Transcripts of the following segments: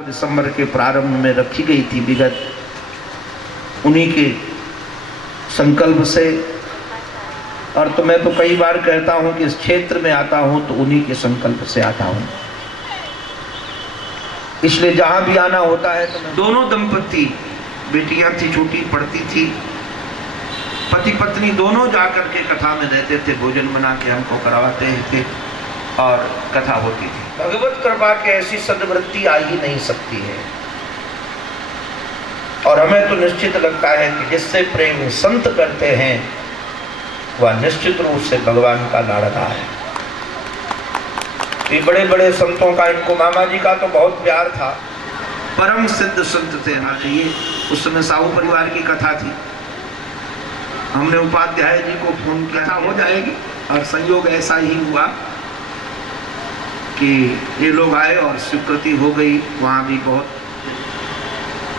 दिसंबर के प्रारंभ में रखी गई थी विगत उन्हीं के संकल्प से। और तो मैं तो कई बार कहता हूं कि इस क्षेत्र में आता हूं तो उन्हीं के संकल्प से आता हूं, इसलिए जहां भी आना होता है तो दोनों दंपति, बेटियां थी छोटी पढ़ती थी, पति पत्नी दोनों जाकर के कथा में रहते थे, भोजन बना के हमको करवाते थे और कथा होती थी। भगवत कृपा के ऐसी सद्वृत्ति आ ही नहीं सकती है। और हमें तो निश्चित लगता है कि जिससे प्रेम संत करते हैं वह निश्चित रूप से भगवान का लाड़का है। ये बड़े बड़े संतों का, इनको मामा जी का तो बहुत प्यार था, परम सिद्ध संत थे। हाँ, ये उस समय साहू परिवार की कथा थी। हमने उपाध्याय जी को फोन किया था, हो जाएगी, और संयोग ऐसा ही हुआ कि ये लोग आए और स्वीकृति हो गई। वहाँ भी बहुत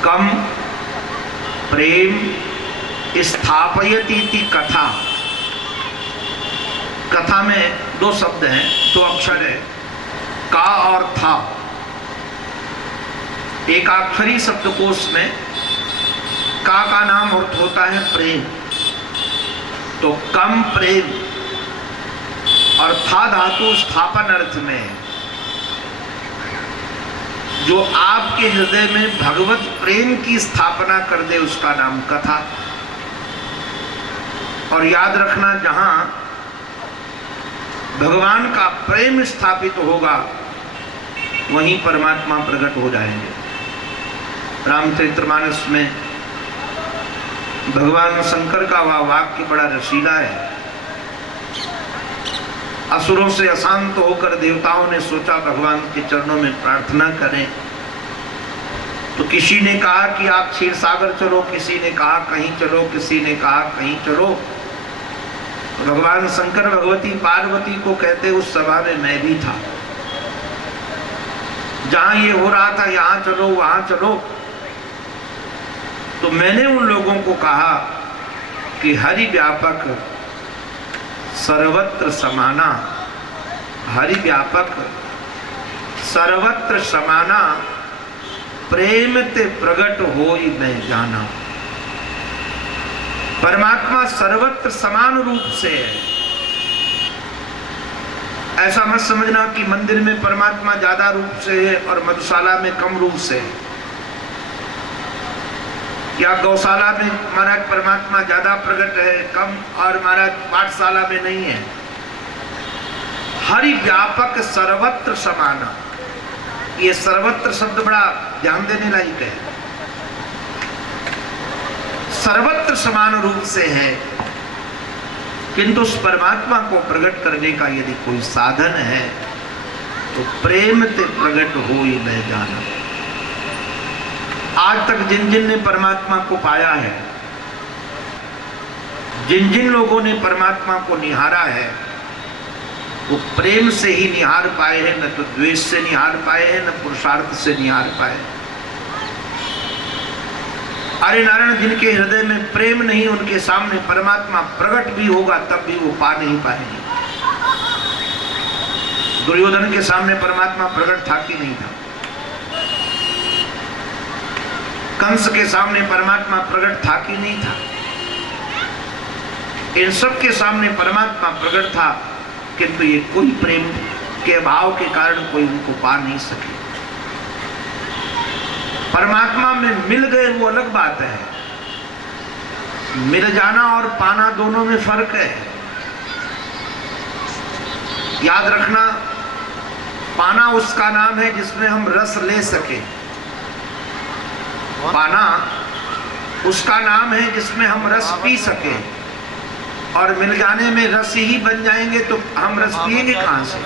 कम प्रेम स्थापयति कथा। कथा में दो शब्द हैं, दो अक्षर है, का और था। एक अक्षरी शब्दकोश में का नाम अर्थ होता है प्रेम, तो कम प्रेम, और था धातु स्थापन अर्थ में है। जो आपके हृदय में भगवत प्रेम की स्थापना कर दे उसका नाम कथा। और याद रखना, जहां भगवान का प्रेम स्थापित होगा वहीं परमात्मा प्रकट हो जाएंगे। रामचरितमानस में भगवान शंकर का वह वाक्य बड़ा रसीला है। असुरों से अशांत होकर देवताओं ने सोचा भगवान के चरणों में प्रार्थना करें, तो किसी ने कहा कि आप क्षीर सागर चलो, किसी ने कहा कहीं चलो, किसी ने कहा कहीं चलो। तो भगवान शंकर भगवती पार्वती को कहते उस सभा में मैं भी था, जहां ये हो रहा था यहां चलो वहां चलो। तो मैंने उन लोगों को कहा कि हरि व्यापक सर्वत्र समाना, हरि व्यापक सर्वत्र समाना, प्रेम ते प्रगट होई मैं जाना। परमात्मा सर्वत्र समान रूप से है। ऐसा मत समझना कि मंदिर में परमात्मा ज्यादा रूप से है और मधुशाला में कम रूप से है, या गौशाला में महाराज परमात्मा ज्यादा प्रकट है कम, और महाराज पाठशाला में नहीं है। हरि व्यापक सर्वत्र समाना, ये सर्वत्र शब्द बड़ा ध्यान देने लायक है। सर्वत्र समान रूप से है, किंतु उस परमात्मा को प्रकट करने का यदि कोई साधन है तो प्रेम ते प्रकट होई मैं जाना। आज तक जिन जिन ने परमात्मा को पाया है, जिन जिन लोगों ने परमात्मा को निहारा है, वो प्रेम से ही निहार पाए हैं, न तो द्वेष से निहार पाए हैं, न पुरुषार्थ से निहार पाए। अरे नारायण, जिनके हृदय में प्रेम नहीं, उनके सामने परमात्मा प्रकट भी होगा तब भी वो पा नहीं पाएंगे। दुर्योधन के सामने परमात्मा प्रकट था कि नहीं था? कंस के सामने परमात्मा प्रकट था कि नहीं था? इन सब के सामने परमात्मा प्रकट था, किंतु ये कोई प्रेम के अभाव के कारण कोई उनको पा नहीं सके। परमात्मा में मिल गए वो अलग बात है, मिल जाना और पाना दोनों में फर्क है। याद रखना, पाना उसका नाम है जिसमें हम रस ले सके, पाना उसका नाम है जिसमें हम रस पी सके, और मिल जाने में रस ही बन जाएंगे तो हम रस पिएंगे कहां से?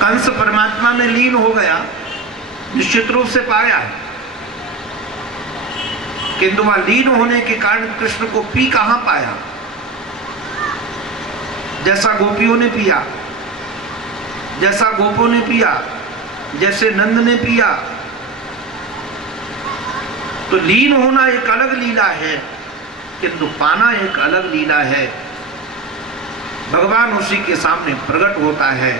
कंस परमात्मा में लीन हो गया, निश्चित रूप से पाया है, किंतु वह लीन होने के कारण कृष्ण को पी कहां पाया? जैसा गोपियों ने पिया, जैसा गोपों ने पिया, जैसे नंद ने पिया। तो लीन होना एक अलग लीला है, किंतु पाना एक अलग लीला है। भगवान उसी के सामने प्रकट होता है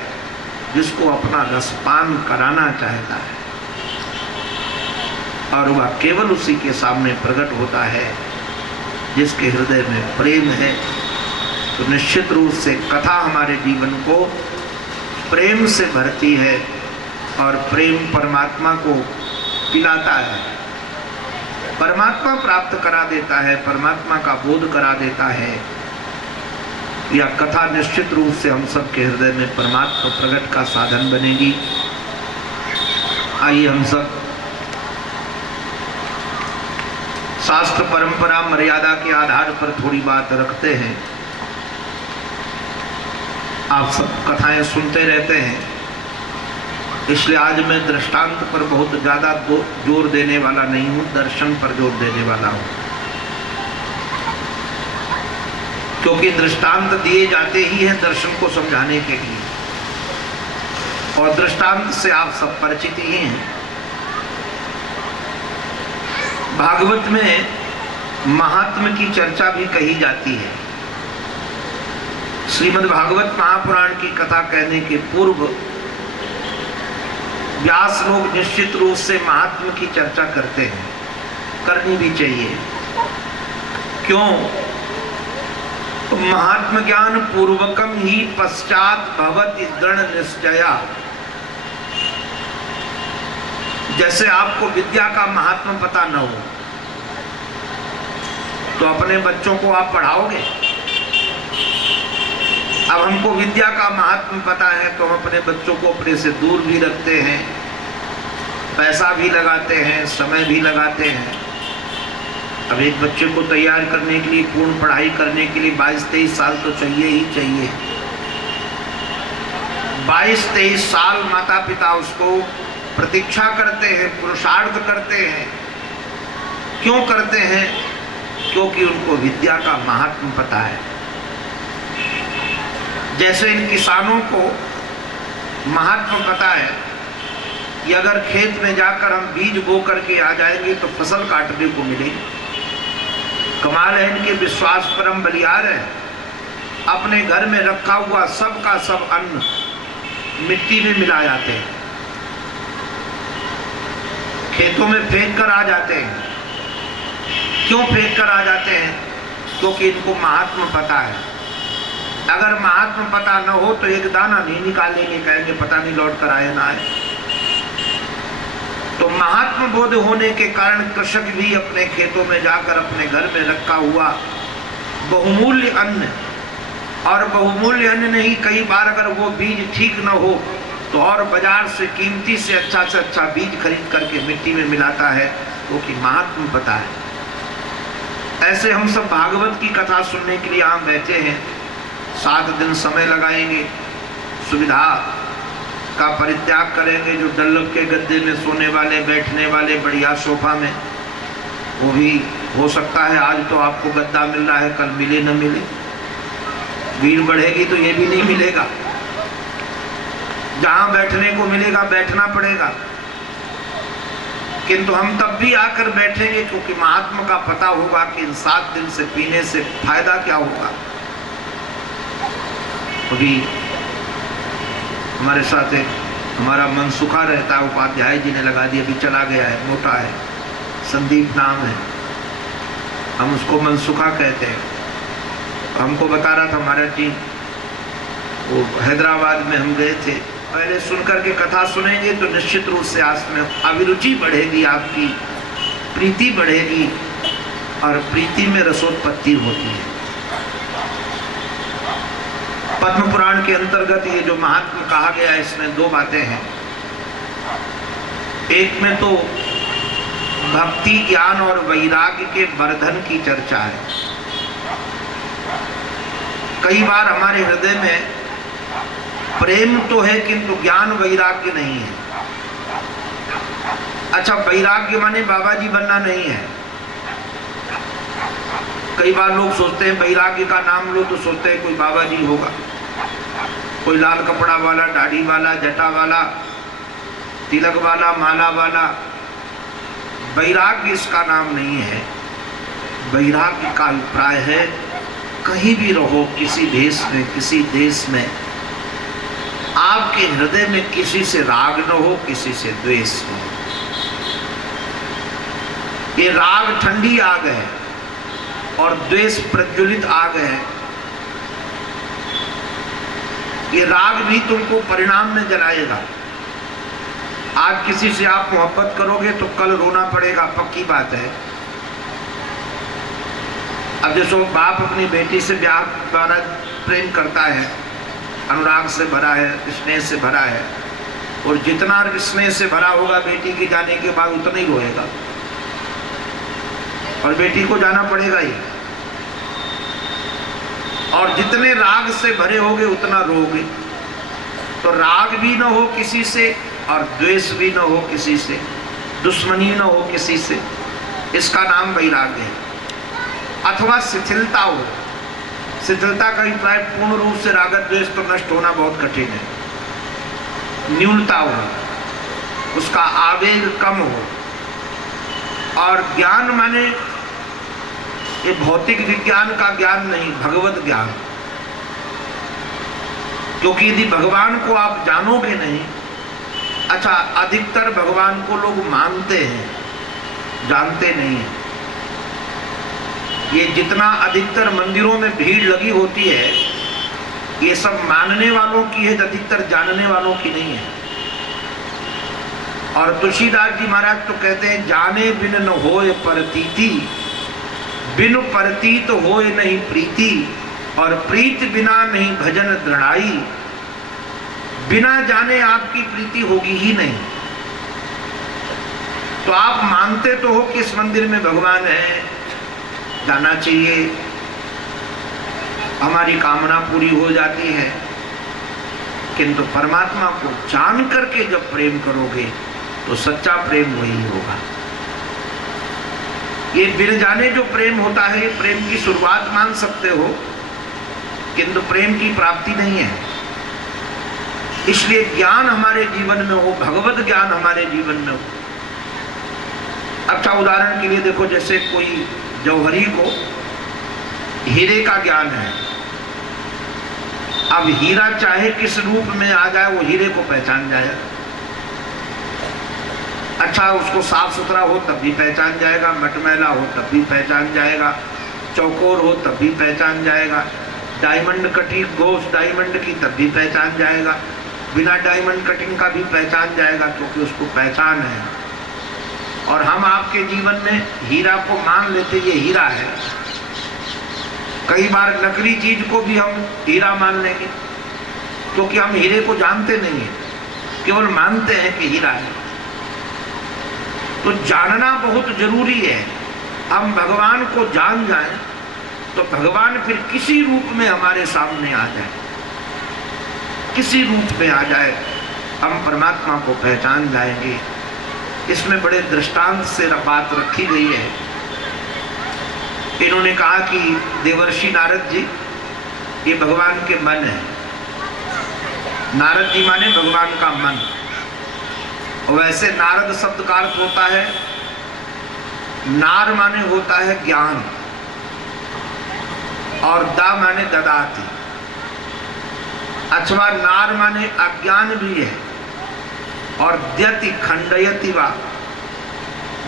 जिसको अपना रसपान कराना चाहता है, और वह केवल उसी के सामने प्रकट होता है जिसके हृदय में प्रेम है। तो निश्चित रूप से कथा हमारे जीवन को प्रेम से भरती है और प्रेम परमात्मा को पिलाता है, परमात्मा प्राप्त करा देता है, परमात्मा का बोध करा देता है। यह कथा निश्चित रूप से हम सब के हृदय में परमात्मा प्रकट का साधन बनेगी। आइए हम सब शास्त्र परंपरा मर्यादा के आधार पर थोड़ी बात रखते हैं। आप सब कथाएं सुनते रहते हैं, इसलिए आज मैं दृष्टांत पर बहुत ज्यादा जोर देने वाला नहीं हूं, दर्शन पर जोर देने वाला हूं, क्योंकि दृष्टांत दिए जाते ही हैं दर्शन को समझाने के लिए, और दृष्टांत से आप सब परिचित ही हैं। भागवत में महात्म्य की चर्चा भी कही जाती है। श्रीमद् भागवत महापुराण की कथा कहने के पूर्व व्यास लोग निश्चित रूप से महात्म्य की चर्चा करते हैं, करनी भी चाहिए। क्यों? तो महात्म ज्ञान पूर्वकम ही पश्चात भवति दृढ़ निश्चया। जैसे आपको विद्या का महात्म पता न हो तो अपने बच्चों को आप पढ़ाओगे। अब हमको विद्या का महात्म पता है तो हम अपने बच्चों को अपने से दूर भी रखते हैं, पैसा भी लगाते हैं, समय भी लगाते हैं। अब एक बच्चे को तैयार करने के लिए, पूर्ण पढ़ाई करने के लिए 22-23 साल तो चाहिए ही चाहिए। 22-23 साल माता पिता उसको प्रतीक्षा करते हैं, पुरुषार्थ करते हैं। क्यों करते हैं? क्योंकि उनको विद्या का महात्म पता है। जैसे इन किसानों को महात्म पता है कि अगर खेत में जाकर हम बीज बो करके आ जाएंगे तो फसल काटने को मिलेगी। कमाल है इनके विश्वास, परम बलियार है। अपने घर में रखा हुआ सब का सब अन्न मिट्टी में मिला जाते हैं, खेतों में फेंक कर आ जाते हैं। क्यों फेंक कर आ जाते हैं? क्योंकि इनको महात्म पता है। अगर महात्म पता न हो तो एक दाना नहीं निकालेंगे, कहेंगे पता नहीं लौट कर आए ना आए। तो महात्म बोध होने के कारण कृषक भी अपने खेतों में जाकर अपने घर में रखा हुआ बहुमूल्य अन्न, और बहुमूल्य अन्न नहीं, कई बार अगर वो बीज ठीक न हो तो और बाजार से कीमती से अच्छा बीज खरीद करके मिट्टी में मिलाता है, क्योंकि महात्म पता है। ऐसे हम सब भागवत की कथा सुनने के लिए यहाँ बैठे हैं, 7 दिन समय लगाएंगे, सुविधा का परित्याग करेंगे। जो डल्लब के गद्दे में सोने वाले, बैठने वाले बढ़िया सोफा में, वो भी हो सकता है आज तो आपको गद्दा मिल रहा है, कल मिले न मिले। भीड़ बढ़ेगी तो ये भी नहीं मिलेगा। जहां बैठने को मिलेगा बैठना पड़ेगा, किंतु हम तब भी आकर बैठेंगे क्योंकि महात्मा का पता होगा कि इन 7 दिन से पीने से फायदा क्या होगा। अभी हमारे साथ एक हमारा मन सुखा रहता है, उपाध्याय जी ने लगा दिया, अभी चला गया है, मोटा है, संदीप नाम है, हम उसको मनसुखा कहते हैं। हमको बता रहा था महाराज जी, वो हैदराबाद में हम गए थे, पहले सुनकर के कथा सुनेंगे तो निश्चित रूप से आज में अभिरुचि बढ़ेगी, आपकी प्रीति बढ़ेगी, और प्रीति में रसोत्पत्ति होती है। पद्म पुराण के अंतर्गत ये जो महात्मा कहा गया है, इसमें 2 बातें हैं। एक में तो भक्ति, ज्ञान और वैराग्य के वर्धन की चर्चा है। कई बार हमारे हृदय में प्रेम तो है किंतु ज्ञान वैराग्य नहीं है। अच्छा, वैराग्य माने बाबा जी बनना नहीं है। कई बार लोग सोचते हैं वैराग्य का नाम लो तो सोचते हैं कोई बाबा जी होगा, कोई लाल कपड़ा वाला, दाढ़ी वाला, जटा वाला, तिलक वाला, माला वाला। वैराग्य इसका नाम नहीं है। वैराग्य का अभिप्राय है कहीं भी रहो, किसी भेष में, किसी देश में, आपके हृदय में किसी से राग न हो, किसी से द्वेष हो। ये राग ठंडी आग है और द्वेष प्रज्वलित आग है। ये राग भी तुमको परिणाम में जलाएगा। आज किसी से आप मोहब्बत करोगे तो कल रोना पड़ेगा, पक्की बात है। अब जैसे बाप अपनी बेटी से ब्याह द्वारा प्रेम करता है, अनुराग से भरा है, स्नेह से भरा है, और जितना स्नेह से भरा होगा बेटी के जाने के बाद उतना ही रोएगा, और बेटी को जाना पड़ेगा ही। और जितने राग से भरे होगे उतना रोगे। तो राग भी ना हो किसी से और द्वेष भी ना हो किसी से, दुश्मनी ना हो किसी से, इसका नाम वैराग्य है। अथवा शिथिलता हो। शिथिलता का अभिप्राय पूर्ण रूप से राग द्वेष तो नष्ट होना बहुत कठिन है। न्यूनता हो, उसका आवेग कम हो। और ज्ञान माने ये भौतिक विज्ञान का ज्ञान नहीं, भगवत ज्ञान। क्योंकि यदि भगवान को आप जानोगे नहीं, अच्छा अधिकतर भगवान को लोग मानते हैं, जानते नहीं हैं। ये जितना अधिकतर मंदिरों में भीड़ लगी होती है, ये सब मानने वालों की है, अधिकतर जानने वालों की नहीं है। और तुलसीदास जी महाराज तो कहते हैं, जाने बिन न होए परतीति, बिनु परतीत होए नहीं प्रीति, और प्रीत बिना नहीं भजन दृढ़ाई। बिना जाने आपकी प्रीति होगी ही नहीं। तो आप मानते तो हो कि इस मंदिर में भगवान है, जाना चाहिए, हमारी कामना पूरी हो जाती है, किंतु परमात्मा को जान करके जब प्रेम करोगे तो सच्चा प्रेम वही होगा। ये बिन जाने जो प्रेम होता है, ये प्रेम की शुरुआत मान सकते हो, किंतु प्रेम की प्राप्ति नहीं है। इसलिए ज्ञान हमारे जीवन में हो, भगवत ज्ञान हमारे जीवन में हो। अच्छा उदाहरण के लिए देखो, जैसे कोई जौहरी को हीरे का ज्ञान है। अब हीरा चाहे किस रूप में आ जाए, वो हीरे को पहचान जाएगा। अच्छा उसको साफ सुथरा हो तब भी पहचान जाएगा, मटमैला हो तब भी पहचान जाएगा, चौकोर हो तब भी पहचान जाएगा, डायमंड कटिंग गोश डायमंड की तब भी पहचान जाएगा, बिना डायमंड कटिंग का भी पहचान जाएगा, क्योंकि उसको पहचान है। और हम आपके जीवन में हीरा को मान लेते ये हीरा है। कई बार नकली चीज को भी हम हीरा मान लेंगे, क्योंकि हम हीरे को जानते नहीं है, केवल मानते हैं कि हीरा है। तो जानना बहुत जरूरी है। हम भगवान को जान जाएं तो भगवान फिर किसी रूप में हमारे सामने आ जाए, किसी रूप में आ जाए, हम परमात्मा को पहचान जाएंगे। इसमें बड़े दृष्टांत से बात रखी गई है। इन्होंने कहा कि देवर्षि नारद जी ये भगवान के मन है। नारद जी माने भगवान का मन। वैसे नारद शब्द का अर्थ होता है, नार माने होता है ज्ञान, और दा माने ददाती। अथवा नार माने अज्ञान भी है, और द्यति खंडयति वा,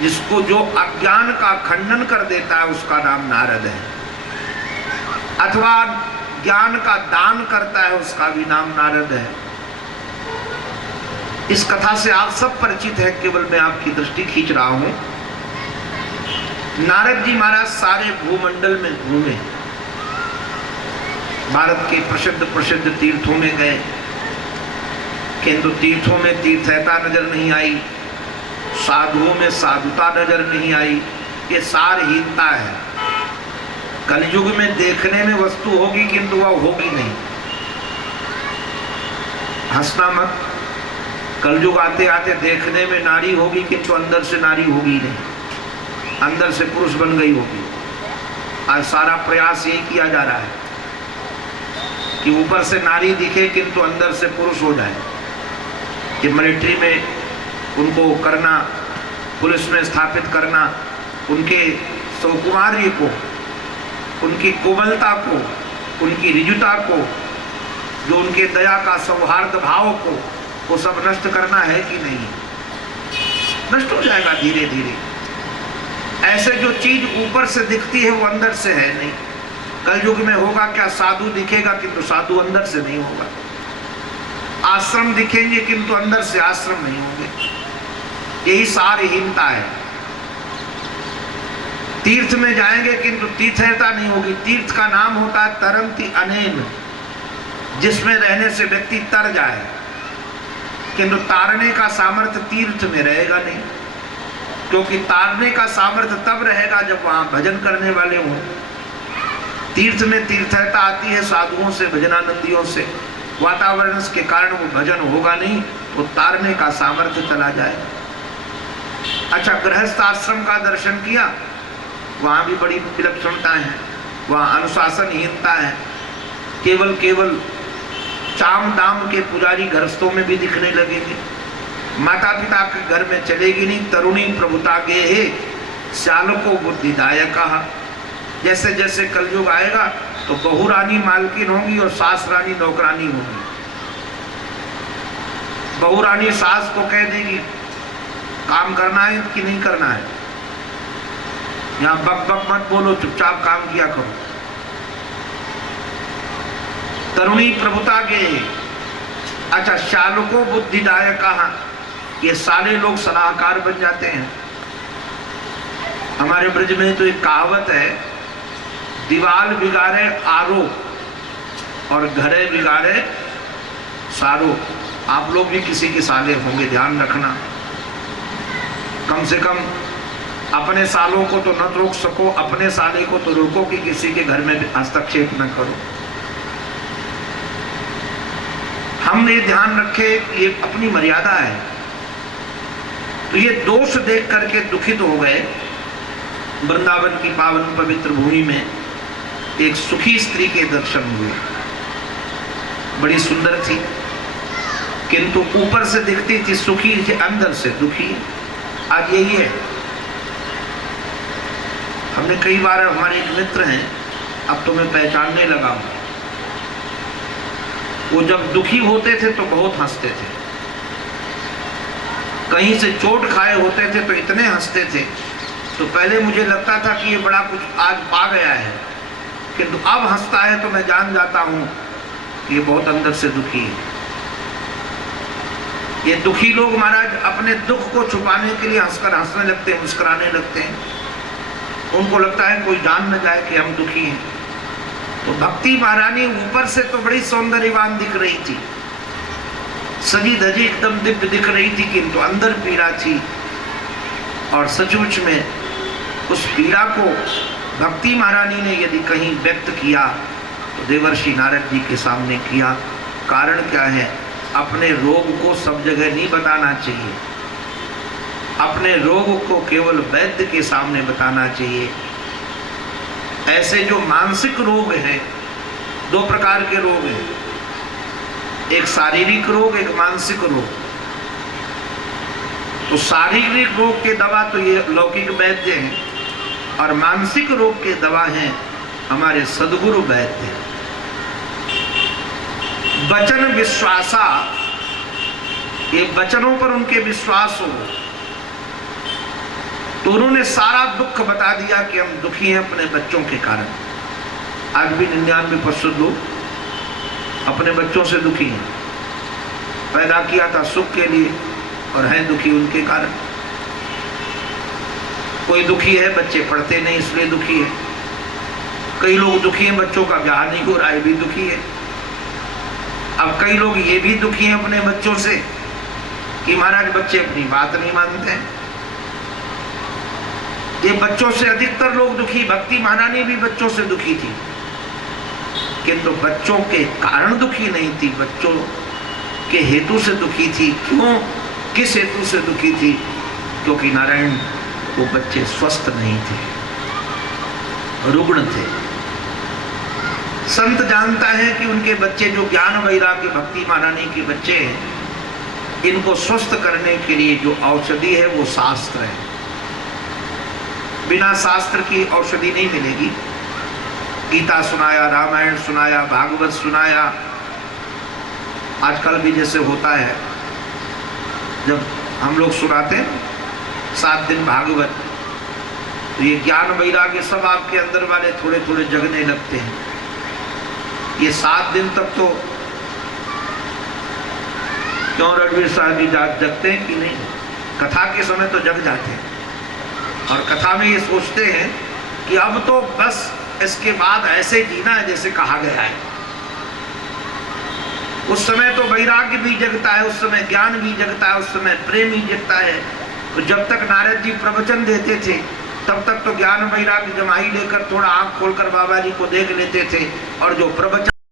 जिसको जो अज्ञान का खंडन कर देता है उसका नाम नारद है। अथवा ज्ञान का दान करता है उसका भी नाम नारद है। इस कथा से आप सब परिचित हैं, केवल मैं आपकी दृष्टि खींच रहा हूं। नारद जी महाराज सारे भूमंडल में घूमे, भारत के प्रसिद्ध प्रसिद्ध तीर्थों में गए, किंतु तीर्थों में तीर्थता नजर नहीं आई, साधुओं में साधुता नजर नहीं आई। ये सारहीनता है। कलयुग में देखने में वस्तु होगी किंतु वह होगी नहीं। हंसना मत। कलयुग आते आते देखने में नारी होगी किंतु अंदर से नारी होगी नहीं, अंदर से पुरुष बन गई होगी। आज सारा प्रयास यही किया जा रहा है कि ऊपर से नारी दिखे किंतु अंदर से पुरुष हो जाए, कि मिलिट्री में उनको करना, पुलिस में स्थापित करना, उनके सौकुमार्य को, उनकी कोमलता को, उनकी रिजुता को जो उनके दया का सौहार्द भाव को वो सब नष्ट करना है कि नहीं? नष्ट हो जाएगा धीरे धीरे। ऐसे जो चीज ऊपर से दिखती है वो अंदर से है नहीं। कलयुग में होगा क्या, साधु दिखेगा किंतु साधु अंदर से नहीं होगा। आश्रम दिखेंगे किंतु अंदर से आश्रम नहीं होंगे। यही सारहीनता है। तीर्थ में जाएंगे किंतु तीर्थता नहीं होगी। तीर्थ का नाम होता है तरंती अनेन, जिसमें रहने से व्यक्ति तर जाए, किंतु तारने का सामर्थ्य तीर्थ में रहेगा नहीं, क्योंकि तारने का सामर्थ्य तब रहेगा जब वहां भजन करने वाले हों। तीर्थ में तीर्थता आती है साधुओं से, भजनानंदियों से। वातावरण के कारण वो भजन होगा नहीं, वो तारने का सामर्थ्य चला जाए। अच्छा, गृहस्थ आश्रम का दर्शन किया, वहां भी बड़ी विलक्षणता है, वहां अनुशासनहीनता है। केवल चाम दाम के पुजारी गृहस्थों में भी दिखने लगेंगे। माता पिता के घर में चलेगी नहीं। तरुणी प्रभुता गे है श्यालको बुद्धिदायक। जैसे जैसे कलयुग आएगा तो बहू रानी मालकिन होंगी और सास रानी नौकरानी होंगी। बहू रानी सास को कह देगी काम करना है कि नहीं करना है, यहाँ बक बक मत बोलो, चुपचाप काम किया करो। तरुणी प्रभुता के। अच्छा, श्यालको बुद्धिदायक, ये सारे लोग सलाहकार बन जाते हैं। हमारे ब्रज में तो एक कहावत है, दीवाल बिगाड़े आरो और घरे बिगाड़े सारो। आप लोग भी किसी के साले होंगे, ध्यान रखना। कम से कम अपने सालों को तो न रोक सको, अपने साले को तो रोको कि किसी के घर में हस्तक्षेप न करो। हम ये ध्यान रखे, ये अपनी मर्यादा है। तो ये दोष देख करके दुखित हो गए। वृंदावन की पावन पवित्र भूमि में एक सुखी स्त्री के दर्शन हुए। बड़ी सुंदर थी, किंतु ऊपर से दिखती थी सुखी, अंदर से दुखी। आज यही है। हमने कई बार, हमारे एक मित्र हैं, अब तो मैं पहचानने लगा हूं, वो जब दुखी होते थे तो बहुत हंसते थे। कहीं से चोट खाए होते थे तो इतने हंसते थे, तो पहले मुझे लगता था कि ये बड़ा कुछ आज पा गया है, किंतु अब हंसता है तो मैं जान जाता हूं कि ये बहुत अंदर से दुखी है। ये दुखी लोग महाराज अपने दुख को छुपाने के लिए हंसने लगते हैं, मुस्कुराने लगते हैं। उनको लगता है कोई जान न जाए कि हम दुखी हैं। तो भक्ति महारानी ऊपर से तो बड़ी सौंदर्यवान दिख रही थी, सजी धजी एकदम दिव्य दिख रही थी, किंतु अंदर पीड़ा थी। और सचमुच में उस पीड़ा को भक्ति महारानी ने यदि कहीं व्यक्त किया तो देवर्षि नारद जी के सामने किया। कारण क्या है? अपने रोग को सब जगह नहीं बताना चाहिए, अपने रोग को केवल वैद्य के सामने बताना चाहिए। ऐसे जो मानसिक रोग हैं, दो प्रकार के रोग हैं, एक शारीरिक रोग, एक मानसिक रोग। तो शारीरिक रोग के दवा तो ये लौकिक वैद्य हैं, और मानसिक रोग के दवा हैं हमारे सद्गुरु वैद्य। वचन विश्वासा, ये वचनों पर उनके विश्वास हो तो उन्होंने सारा दुख बता दिया कि हम दुखी हैं अपने बच्चों के कारण। आज भी 99% लोग अपने बच्चों से दुखी हैं। पैदा किया था सुख के लिए और हैं दुखी उनके कारण। कोई दुखी है बच्चे पढ़ते नहीं इसलिए दुखी है। कई लोग दुखी हैं बच्चों का ब्याह नहीं हो रहा है, भी दुखी है। अब कई लोग ये भी दुखी हैं अपने बच्चों से कि महाराज बच्चे अपनी बात नहीं मानते हैं। ये बच्चों से अधिकतर लोग दुखी। भक्ति महारानी भी बच्चों से दुखी थी, किंतु बच्चों के कारण दुखी नहीं थी, बच्चों के हेतु से दुखी थी। क्यों? किस हेतु से दुखी थी? क्योंकि नारायण वो बच्चे स्वस्थ नहीं थे, रुग्ण थे। संत जानता है कि उनके बच्चे जो ज्ञान वैराग्य भक्ति महारानी के बच्चे हैं, इनको स्वस्थ करने के लिए जो औषधि है वो शास्त्र है। बिना शास्त्र की औषधि नहीं मिलेगी। गीता सुनाया, रामायण सुनाया, भागवत सुनाया, आजकल भी जैसे होता है, जब हम लोग सुनाते हैं 7 दिन भागवत, तो ये ज्ञान वैराग्य सब आपके अंदर वाले थोड़े थोड़े जगने लगते हैं। ये 7 दिन तक तो क्यों रणवीर साहब जी जगते हैं कि नहीं? कथा के समय तो जग जाते हैं और कथा में ये सोचते हैं कि अब तो बस इसके बाद ऐसे जीना है जैसे कहा गया है। उस समय तो वैराग्य भी जगता है, उस समय ज्ञान भी जगता है, उस समय प्रेम ही जगता है। तो जब तक नारद जी प्रवचन देते थे तब तक तो ज्ञान वैराग्य जमाई लेकर थोड़ा आंख खोलकर बाबा जी को देख लेते थे, और जो प्रवचन